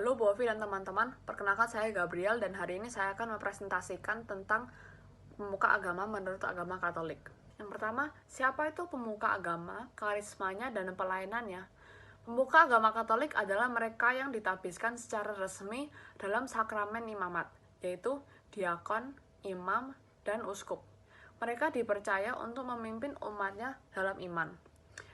Halo Bovi dan teman-teman, perkenalkan saya Gabriel dan hari ini saya akan mempresentasikan tentang pemuka agama menurut agama Katolik. Yang pertama, siapa itu pemuka agama, karismanya, dan pelayanannya? Pemuka agama Katolik adalah mereka yang ditabiskan secara resmi dalam sakramen imamat, yaitu diakon, imam, dan uskup. Mereka dipercaya untuk memimpin umatnya dalam iman.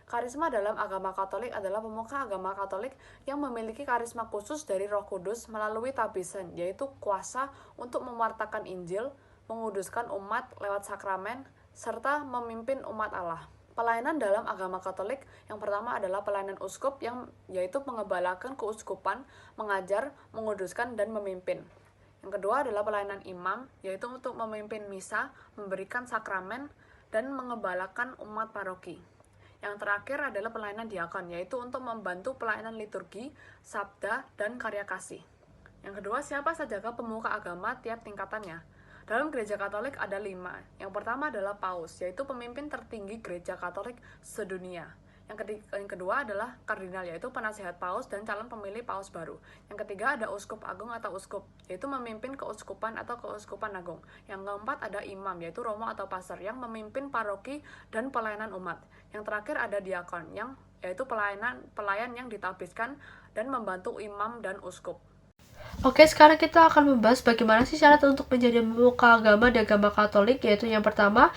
Karisma dalam agama Katolik adalah pemuka agama Katolik yang memiliki karisma khusus dari Roh Kudus melalui tabisan, yaitu kuasa untuk mewartakan Injil, menguduskan umat lewat sakramen, serta memimpin umat Allah. Pelayanan dalam agama Katolik yang pertama adalah pelayanan uskup, yaitu mengembalakan keuskupan, mengajar, menguduskan, dan memimpin. Yang kedua adalah pelayanan imam, yaitu untuk memimpin misa, memberikan sakramen, dan mengembalakan umat paroki. Yang terakhir adalah pelayanan diakon, yaitu untuk membantu pelayanan liturgi, sabda, dan karya kasih. Yang kedua, siapa sajakah pemuka agama tiap tingkatannya? Dalam gereja Katolik ada 5. Yang pertama adalah paus, yaitu pemimpin tertinggi gereja Katolik sedunia. Yang kedua adalah kardinal, yaitu penasehat paus dan calon pemilih paus baru. Yang ketiga ada uskup agung atau uskup, yaitu memimpin keuskupan atau keuskupan agung. Yang keempat ada imam, yaitu romo atau pastor yang memimpin paroki dan pelayanan umat. Yang terakhir ada diakon, yaitu pelayan yang ditabiskan dan membantu imam dan uskup. Oke, sekarang kita akan membahas bagaimana sih syarat untuk menjadi pemuka agama di agama Katolik, yaitu yang pertama,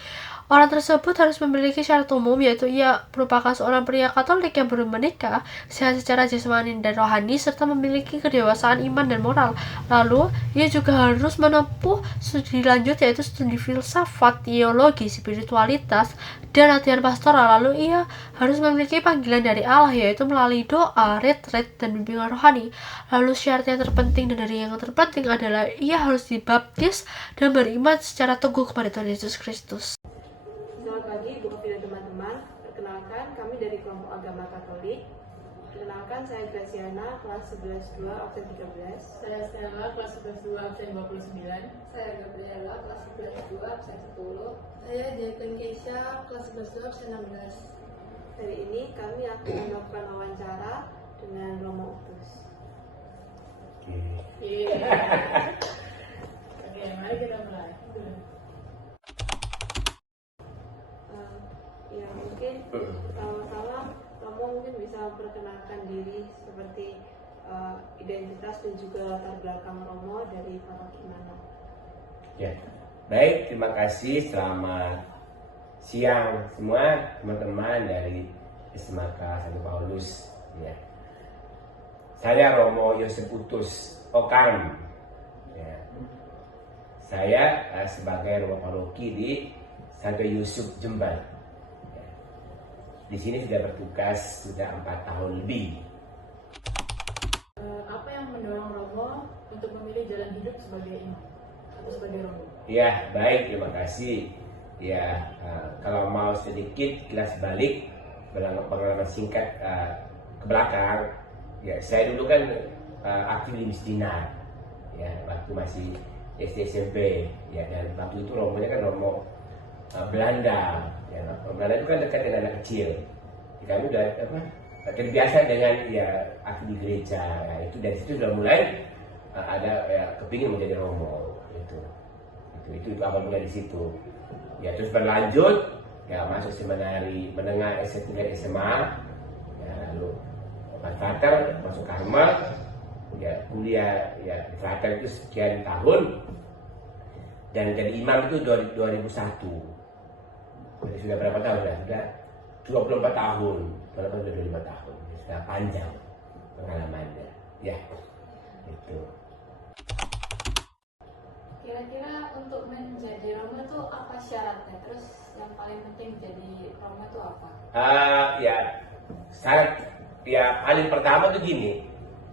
orang tersebut harus memiliki syarat umum, yaitu ia merupakan seorang pria Katolik yang belum menikah, sehat secara jasmani dan rohani, serta memiliki kedewasaan iman dan moral. Lalu, ia juga harus menempuh studi lanjut, yaitu studi filsafat, teologi, spiritualitas, dan latihan pastoral. Lalu, ia harus memiliki panggilan dari Allah, yaitu melalui doa, retret, dan bimbingan rohani. Lalu, syarat yang terpenting dan dari yang terpenting adalah ia harus dibaptis dan beriman secara teguh kepada Tuhan Yesus Kristus. Selamat pagi Bu Kofi dan teman-teman. Perkenalkan, kami dari kelompok agama Katolik. Perkenalkan, saya Graciana, kelas 11-2, absen 13. Saya Stella, kelas 11-2, absen 29. Saya Gabriela, kelas 11-2, absen 10. Saya Jacqueline Keisha, kelas 11-2, absen 16. Hari ini kami akan melakukan wawancara dengan Romo Utus. Oke, mari kita mulai. Ya mungkin sama-sama Romo mungkin bisa memperkenalkan diri seperti identitas dan juga latar belakang Romo dari paroki mana. Ya, baik, terima kasih. Selamat siang semua teman-teman dari SMK Santo Paulus. Ya. Saya Romo Yosef Utus Okarm. Ya. Saya sebagai Romo Paroki di Santo Yusuf Jember. Ya. Di sini sudah bertugas sudah 4 tahun lebih. Apa yang mendorong Romo untuk memilih jalan hidup sebagai imam atau sebagai Romo? Ya, baik, terima kasih. Ya, kalau mau sedikit kilas balik pengalaman singkat ke belakang. Ya, saya dulu kan aktif di Misdinar, ya, waktu masih SD SMP, ya, dan waktu itu romonya kan romo Belanda, ya, romo Belanda itu kan dekat dengan anak kecil. Ya, kami udah terbiasa dengan ya aktif di gereja, ya, itu dari situ sudah mulai ada ya, kepingin menjadi romo, itu awal mulai di situ. Ya, terus berlanjut, ya masuk seminari menengah S3 SMA, ya, lalu Frater, masuk Karmel, ya kuliah ya Frater itu sekian tahun, dan jadi imam itu 2001. Jadi sudah berapa tahun ya? Sudah 24 tahun, walaupun sudah 25 tahun, sudah panjang pengalamannya. Ya, itu. Kira-kira untuk menjadi Romo itu apa syaratnya? Terus yang paling penting jadi Romo itu apa? Ya, syarat ya paling pertama tuh gini,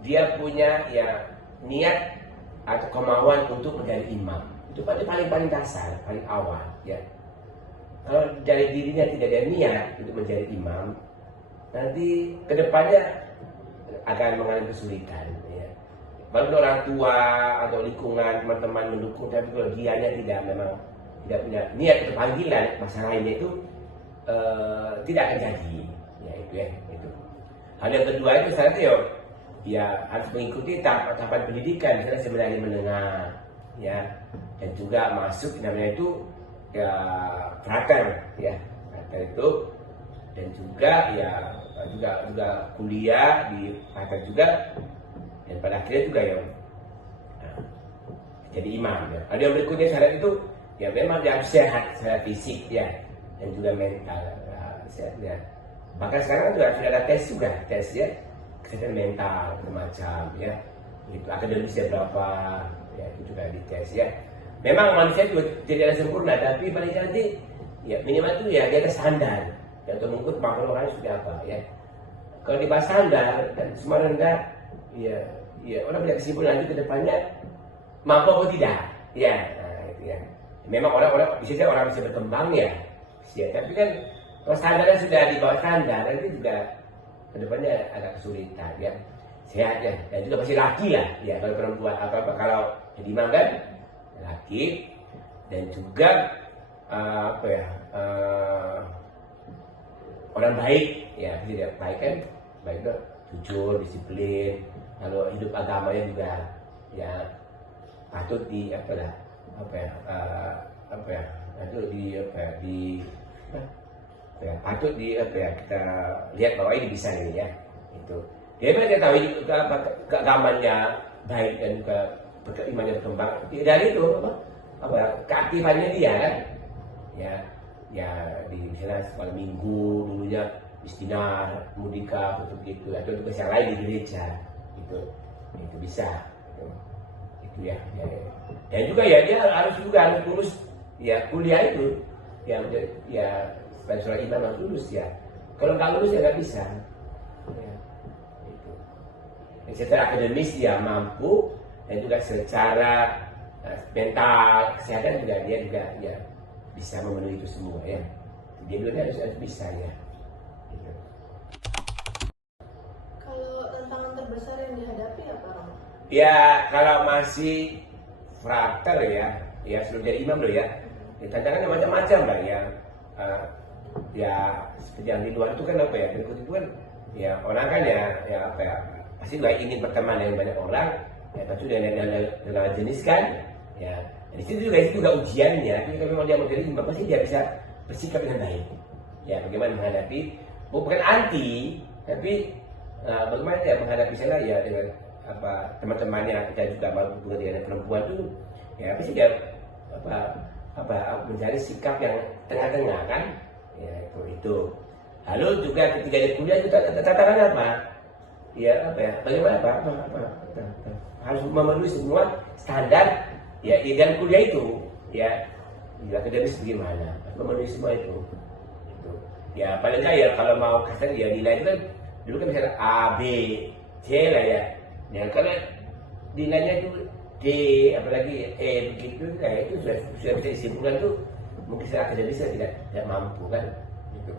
dia punya ya niat atau kemauan untuk menjadi imam. Itu paling dasar, paling awal ya. Kalau dari dirinya tidak ada niat untuk menjadi imam, nanti kedepannya akan mengalami kesulitan ya. Walaupun orang tua atau lingkungan teman-teman mendukung, tapi kalau dianya tidak punya niat atau panggilan, masalah lainnya itu tidak akan jadi ya, itu ya itu. Hal yang kedua itu saya ya harus mengikuti tahapan pendidikan, misalnya seminari menengah, ya, dan juga masuk namanya itu ya frater, ya frater itu, dan juga ya juga kuliah di frater juga, dan pada akhirnya juga ya jadi imam. Ya. Ada yang berikutnya syarat itu ya memang dia harus sehat secara fisik ya, dan juga mental sehat ya. Bahkan sekarang sudah ada tes juga, tes ya kesehatan mental macam ya, itu akademisnya berapa ya, itu juga dites ya. Memang manusia juga tidak ada sempurna, tapi paling nanti ya minimal itu ya di atas standar ya, untuk mengukur kemampuan orang seperti apa ya. Kalau di bawah standar dan semua rendah ya orang punya kesimpulan nanti ke depannya mampu atau tidak ya. Nah, itu ya. Memang orang bisa orang bisa berkembang ya, tapi kan kalau standarnya sudah di bawah standar nanti juga kedepannya agak kesulitan ya. Sehat ya, dan juga pasti laki lah ya, kalau perempuan kalau jadi imam kan laki, dan juga orang baik ya, tidak baik kan, baik itu jujur, disiplin, kalau hidup agamanya juga ya patut di patut kita lihat bahwa ini bisa ini ya, itu dia memang dia tahu ini keagamannya baik dan imannya berkembang dari itu keaktifannya dia kan ya di misalnya sekolah minggu dulunya istinar mudika begitu, atau tugas yang lain di gereja itu bisa itu ya. Dan juga ya dia harus lulus ya kuliah itu ya sebagai seorang imam harus lulus ya. Kalau nggak lulus ya nggak bisa ya, itu. Dan secara akademis dia mampu, dan juga secara mental kesehatan juga dia ya bisa memenuhi itu semua ya. Dia juga harus bisa ya. Gitu. Kalau tantangan terbesar yang dihadapi apa, Romo? Ya kalau masih frater ya sebelum jadi imam loh ya tantangannya macam-macam lah ya. Ya seperti yang di luar itu kan berikut itu kan ya orang kan ya pasti juga ingin berteman dengan banyak orang ya, tapi dengan jenis kan ya. Di situ juga ujiannya. Tapi kalau memang dia mau jadi imam pasti dia bisa bersikap dengan baik ya, bagaimana menghadapi bukan anti, tapi bagaimana dia menghadapi saya ya dengan teman-temannya, kita juga berhubungan dengan perempuan itu ya pasti dia mencari sikap yang tengah-tengah kan ya, itu. Lalu juga ketika dia kuliah itu tantangan apa ya bagaimana harus memenuhi semua standar ya dan kuliah itu ya akademis bagaimana memenuhi semua itu ya. Paling nggak ya kalau mau kasar ya nilai itu kan dulu kan misalnya A, B, C lah ya. Ya kalau nilainya itu D apalagi E begitu ya, itu sudah bisa disimpulkan tuh mungkin secara akademis tidak mampu kan itu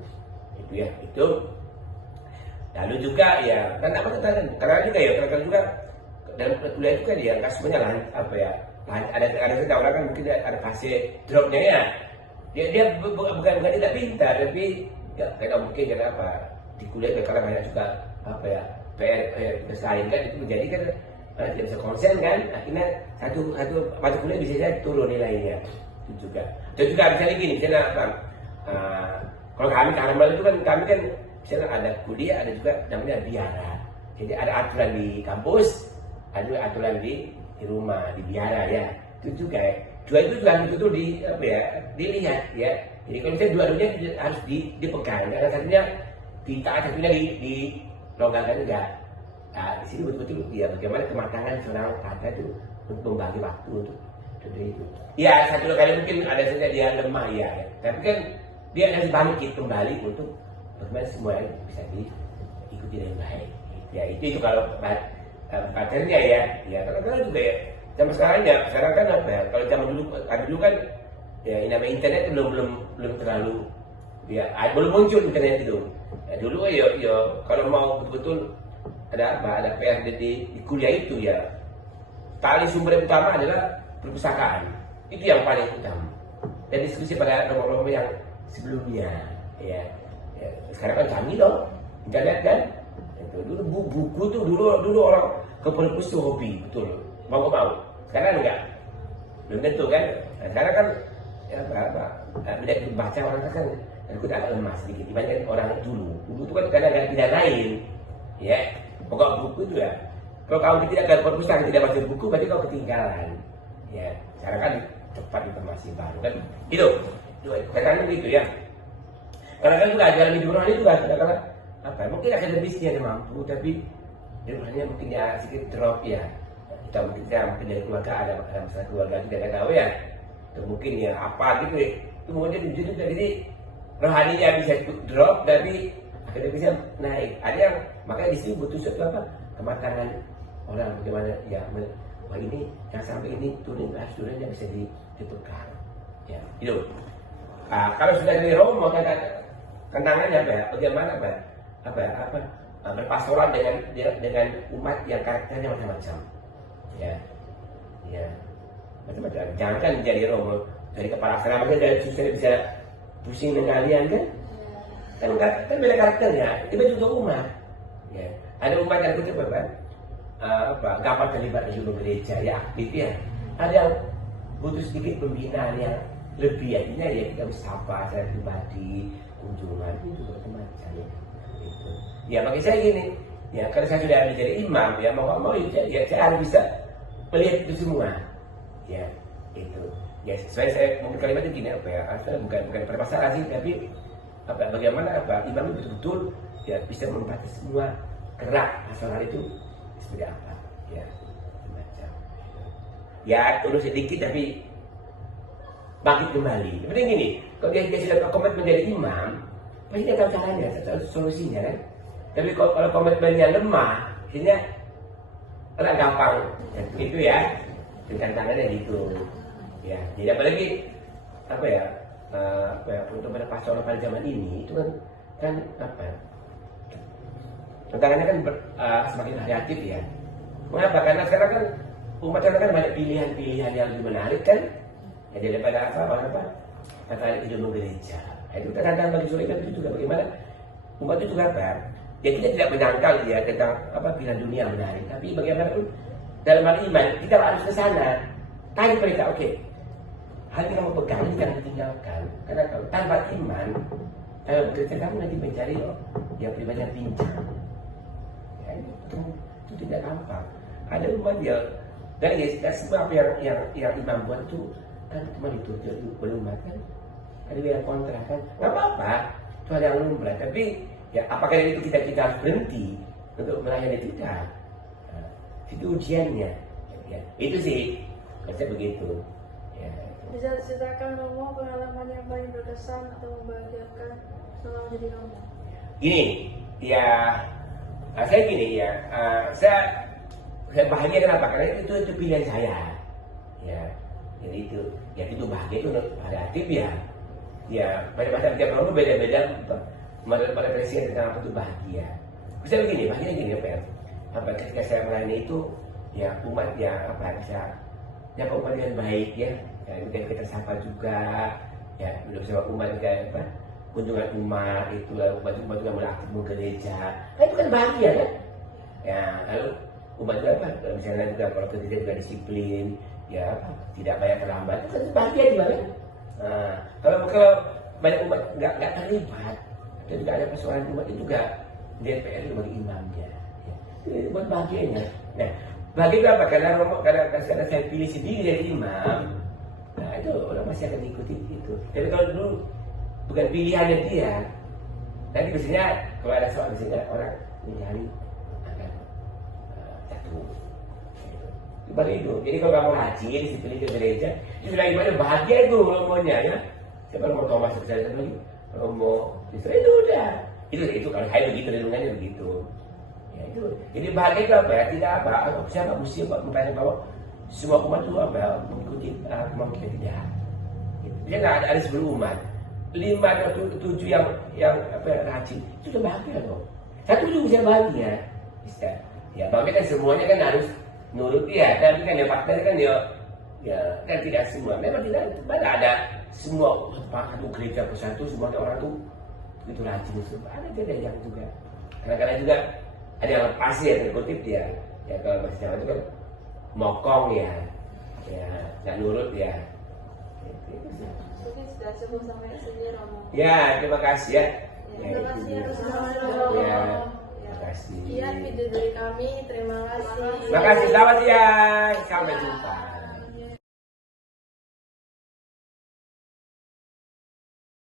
ya itu. Lalu juga ya kan karena juga ya kadang juga dalam kuliah itu kan ya nggak semuanya ada orang kan mungkin ada fase dropnya ya. Dia bukan tidak pintar, tapi ya kayak mungkin di kuliah karena banyak juga PR bersaing kan, itu menjadi kan tidak bisa konsen kan, akhirnya satu mata kuliah bisa saja turun nilainya itu juga. Dan juga misalnya gini, misalnya kalau kami Karmel itu kan kami kan misalnya ada kuliah, ada juga namanya biara. Jadi ada aturan di kampus, ada juga aturan di rumah, di biara ya. Itu juga ya. Dua itu juga betul dilihat ya. Jadi kalau misalnya dua-duanya harus dipegang, karena satunya ditaat, satunya dilonggarkan juga. Nah, di sini betul-betul ya bagaimana kematangan seorang kata itu untuk membagi waktu untuk itu. Ya satu kali mungkin ada saja dia lemah ya, tapi kan dia harus bangkit kembali untuk bagaimana semua bisa diikuti dengan baik. Ya itu kalau pacarnya ya kadang-kadang juga ya. Zaman sekarang kan kalau zaman dulu kan ya ini namanya internet itu belum terlalu ya belum muncul internet itu. Ya, dulu ya kalau mau betul-betul ada PR di kuliah itu ya paling sumber yang utama adalah perpustakaan, itu yang paling utama, dan diskusi pada nomor-nomor yang sebelumnya ya. Sekarang kan canggih dong internet kan, Itu. Dulu buku tuh dulu orang ke perpus tuh hobi, betul. Mau nggak mau. Sekarang enggak. Belum tentu kan. Nah, sekarang kan ya beda baca orang kan aku agak lemah sedikit dibanding orang dulu. Dulu itu kan kadang tidak lain. Ya, pokok buku itu ya. Kalau kamu tidak ke perpustakaan tidak baca buku, berarti kau ketinggalan. Ya, sekarang kan cepat informasi baru kan. Itu kadang-kadang begitu ya. Kadang-kadang juga ajaran hidup rohani juga kadang-kadang apa? Mungkin akademisnya dia mampu, tapi rohaninya mungkin ya sedikit drop ya. Kita mungkin dari keluarga ada masalah keluarga tidak tahu ya. Atau mungkin ya apa gitu ya. Itu mungkin juga jadi rohaninya bisa drop, tapi akademisnya naik. Ada yang makanya di sini butuh suatu apa? Kematangan orang bagaimana ya. Wah ini yang sampai ini turun yang bisa dipegang. Ya, itu. Kalau sudah dari Romo kan tantangannya apa ya? Bagaimana berpastoral dengan umat yang karakternya macam-macam. Ya, macam-macam. Jangan kan jadi Romo dari kepala asrama kan dari susah bisa pusing dengan kalian kan? Kan beda karakternya. Itu juga umat. Ya, ada umat yang itu gampang terlibat di dalam gereja ya aktif ya. Ada yang butuh sedikit pembinaan yang lebih artinya ya kita bersapa secara pribadi, kunjungan itu macam-macam ya. Gitu. Ya bagi saya gini, ya kalau saya sudah menjadi imam ya mau ya saya harus bisa melihat itu semua. Ya itu. Ya saya mungkin kalimat itu gini bukan permasalahan sih, tapi bagaimana imam betul-betul ya bisa membatasi semua gerak masalah itu seperti apa ya macam ya turun sedikit tapi bangkit kembali. Seperti gini, kalau dia sudah komitmen menjadi imam, pasti dia tahu caranya, tahu solusinya kan. Tapi kalau komitmennya lemah, akhirnya agak gampang. Itu ya, tantangannya gitu. Ya, jadi apalagi untuk pada pastoral pada zaman ini itu kan tantangannya kan semakin variatif ya. Mengapa? Karena sekarang kan umat kan banyak pilihan-pilihan yang lebih menarik kan. Ya, daripada kata hidup gereja. Itu tantangan bagi Sulaiman itu juga bagaimana umat itu juga ya kita tidak menyangkal ya tentang pilihan dunia menarik, tapi bagaimana pun dalam hal iman kita harus ke sana. Tanya mereka, oke, hal yang kamu pegang jangan ditinggalkan, karena kalau tanpa iman kalau bekerja kamu nanti mencari yang pribadi yang pincang. Ya, itu tidak gampang. Ada umat dia dan ya semua apa yang imam buat itu kan cuma itu berumat kan. Ada yang kontra kan, nggak apa-apa, itu hal yang lumrah. Tapi ya apakah itu kita harus berhenti untuk melayani tidak? Itu ujiannya. Ya, itu sih, konsep begitu. Ya. Bisa ceritakan Romo pengalaman yang paling berkesan atau membahagiakan selama jadi Romo? Gini, ya saya gini ya, saya bahagia kenapa? Karena itu pilihan saya. Ya. Jadi itu bahagia itu variatif ya. Ya, pada masa tiap orang beda-beda pada presiden tentang apa itu bahagia. Bisa begini, bahagia gini ketika saya melayani itu ya umat ya bisa umat dengan baik ya. Kita sapa juga ya, udah bersama umat juga kunjungan umat itu lalu umat juga beraktif ke gereja. Nah, itu kan bahagia kan? Ya, lalu umat juga misalnya juga kalau gereja juga disiplin. Ya, tidak banyak terlambat, itu kan bahagia juga kan? Nah, kalau banyak umat nggak terlibat, dan juga ada persoalan umat itu juga DPR itu bagi imamnya, ya. Itu buat bahagianya. Nah, bahagia itu apa? Karena saya pilih sendiri jadi imam, nah itu orang masih akan ikuti itu. Tapi kalau dulu bukan pilihannya dia, nanti biasanya kalau ada soal biasanya orang mencari akan jatuh. Seperti itu. Jadi kalau kamu rajin, disiplin ke gereja, itu sudah gimana bahagia itu romonya ya. Siapa mau tahu masuk saya lagi? Romo, itu udah. Itu kalau saya begitu, renungannya begitu. Ya itu. Jadi bahagia itu apa ya? Tidak apa. Siapa mesti bertanya bahwa semua umat itu mengikuti kemauan kita tidak. Dia nggak ada sebelum umat. 5 atau 7 yang rajin, itu sudah bahagia loh. Satu juga bisa bahagia. Bisa. Ya bahagia kan semuanya kan harus nurut ya, tapi kan yang fakta kan ya kan tidak semua. Memang tidak ada semua satu gereja persatu semua orang tuh itu rajin itu. Ada yang juga. Kadang-kadang juga ada yang lepas ya terkutip ya. Ya kalau bahasa Jawa itu kan mokong ya, nggak nurut ya. Mungkin sudah cukup sampai sini Romo. Ya, terima kasih ya. Terima kasih itu. atas Ya, terima kasih. Iya, video dari kami. Terima kasih. Terima kasih, selamat siang. Sampai jumpa.